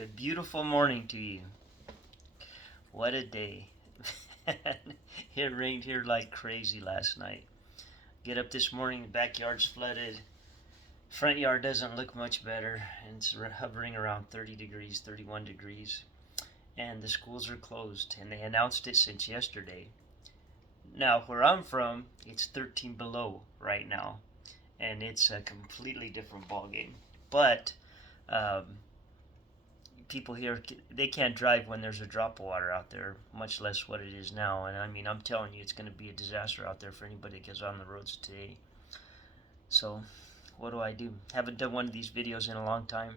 Good, beautiful morning to you. What a day. It rained here like crazy last night. Get up this morning, the backyard's flooded. Front yard doesn't look much better, and it's hovering around 30 degrees, 31 degrees. And the schools are closed, and they announced it since yesterday. Now, where I'm from, it's 13 below right now, and it's a completely different ballgame. But um, people here, they can't drive when there's a drop of water out there, much less what it is now. And I mean, I'm telling you, it's going to be a disaster out there for anybody that gets on the roads today. So what do? Haven't done one of these videos in a long time.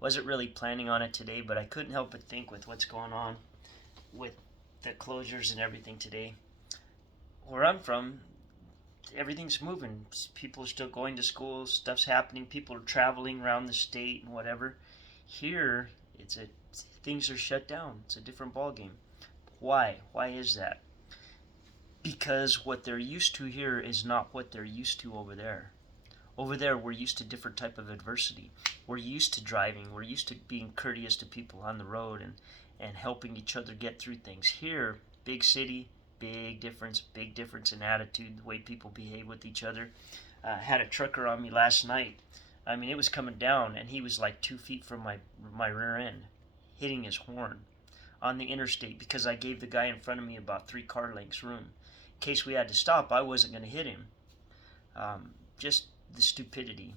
Wasn't really planning on it today, but I couldn't help but think with what's going on with the closures and everything today. Where I'm from, everything's moving. People are still going to school, stuff's happening, people are traveling around the state and whatever. Here, it's a things are shut down. It's a different ballgame. Why? Why is that? Because what they're used to here is not what they're used to over there. Over there, we're used to different type of adversity. We're used to driving. We're used to being courteous to people on the road and helping each other get through things. Here, big city, big difference in attitude, the way people behave with each other. Had a trucker on me last night. I mean, it was coming down, and he was like 2 feet from my rear end, hitting his horn on the interstate because I gave the guy in front of me about 3 car lengths room. In case we had to stop, I wasn't going to hit him. Just the stupidity.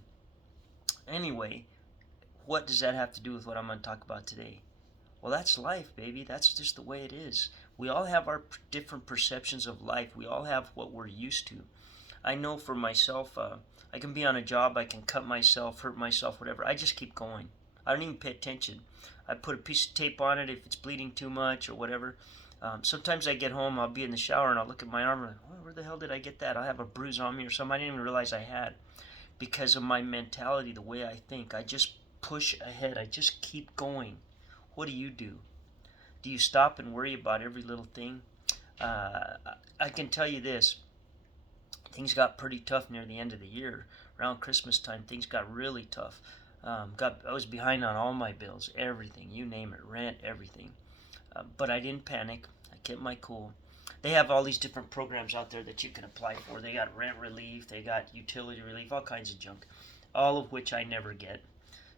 Anyway, what does that have to do with what I'm going to talk about today? Well, that's life, baby. That's just the way it is. We all have our different perceptions of life. We all have what we're used to. I know for myself, I can be on a job, I can cut myself, hurt myself, whatever. I just keep going. I don't even pay attention. I put a piece of tape on it if it's bleeding too much or whatever. Sometimes I get home, I'll be in the shower and I'll look at my arm and oh, where the hell did I get that? I'll have a bruise on me or something I didn't even realize I had. Because of my mentality, the way I think, I just push ahead. I just keep going. What do? Do you stop and worry about every little thing? I can tell you this. Things got pretty tough near the end of the year. Around Christmas time, things got really tough. I was behind on all my bills, everything, you name it, rent, everything. But I didn't panic. I kept my cool. They have all these different programs out there that you can apply for. They got rent relief, they got utility relief, all kinds of junk, all of which I never get.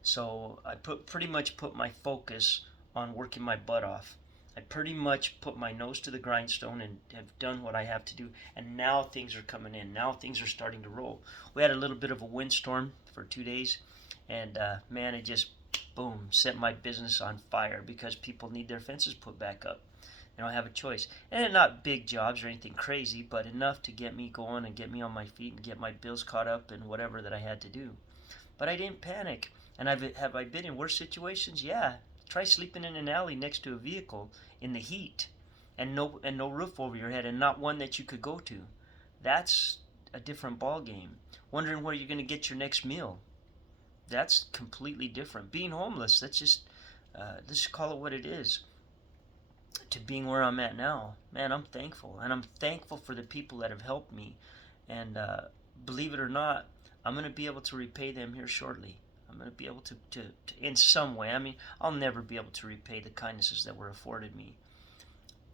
So I pretty much put my focus on working my butt off. I pretty much put my nose to the grindstone and have done what I have to do. And now things are coming in. Now things are starting to roll. We had a little bit of a windstorm for 2 days. And man, it just, boom, set my business on fire because people need their fences put back up. They don't have a choice. And not big jobs or anything crazy, but enough to get me going and get me on my feet and get my bills caught up and whatever that I had to do. But I didn't panic. And have I been in worse situations? Yeah. Try sleeping in an alley next to a vehicle in the heat and no roof over your head and not one that you could go to. That's a different ball game. Wondering where you're going to get your next meal. That's completely different. Being homeless, let's just call it what it is. To being where I'm at now, man, I'm thankful. And I'm thankful for the people that have helped me. And believe it or not, I'm going to be able to repay them here shortly. I'm going to be able to, in some way. I mean, I'll never be able to repay the kindnesses that were afforded me.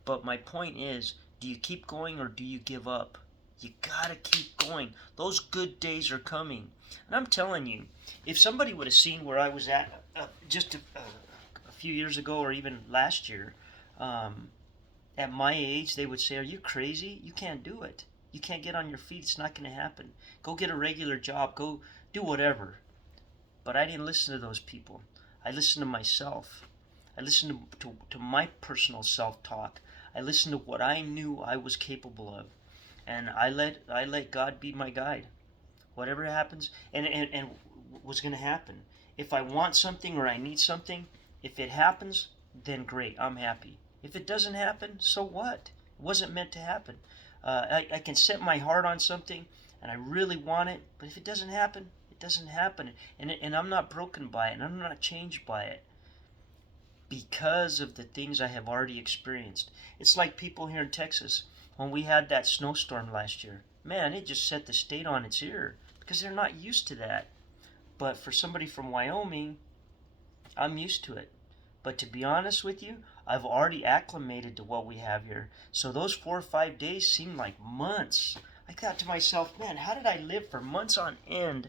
But my point is, do you keep going or do you give up? You gotta keep going. Those good days are coming. And I'm telling you, if somebody would have seen where I was at just a few years ago or even last year, at my age, they would say, are you crazy? You can't do it. You can't get on your feet. It's not going to happen. Go get a regular job. Go do whatever. But I didn't listen to those people. I listened to myself. I listened to my personal self-talk. I listened to what I knew I was capable of. And I let God be my guide. Whatever happens, and what's going to happen. If I want something or I need something, if it happens, then great, I'm happy. If it doesn't happen, so what? It wasn't meant to happen. I can set my heart on something, and I really want it, but if it doesn't happen, it doesn't happen. And I'm not broken by it, and I'm not changed by it because of the things I have already experienced. It's like people here in Texas, when we had that snowstorm last year. Man, it just set the state on its ear because they're not used to that. But for somebody from Wyoming, I'm used to it. But to be honest with you, I've already acclimated to what we have here. So those 4 or 5 days seemed like months. I thought to myself, man, how did I live for months on end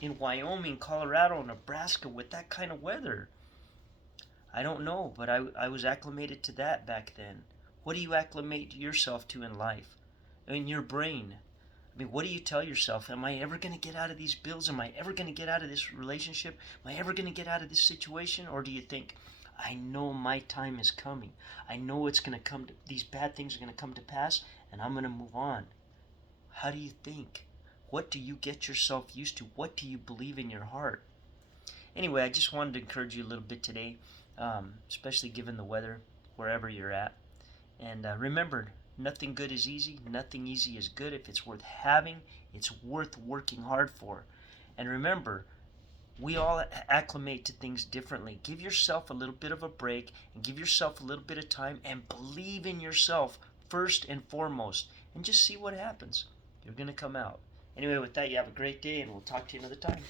in Wyoming, Colorado, Nebraska with that kind of weather? I don't know, but I was acclimated to that back then. What do you acclimate yourself to in life? In your brain? I mean, what do you tell yourself? Am I ever going to get out of these bills? Am I ever going to get out of this relationship? Am I ever going to get out of this situation? Or do you think, I know my time is coming. I know it's going to come, these bad things are going to come to pass, and I'm going to move on. How do you think? What do you get yourself used to? What do you believe in your heart? Anyway, I just wanted to encourage you a little bit today, especially given the weather wherever you're at. And remember, nothing good is easy. Nothing easy is good. If it's worth having, it's worth working hard for. And remember, we all acclimate to things differently. Give yourself a little bit of a break and give yourself a little bit of time and believe in yourself first and foremost. And just see what happens. You're going to come out. Anyway, with that, you have a great day and we'll talk to you another time.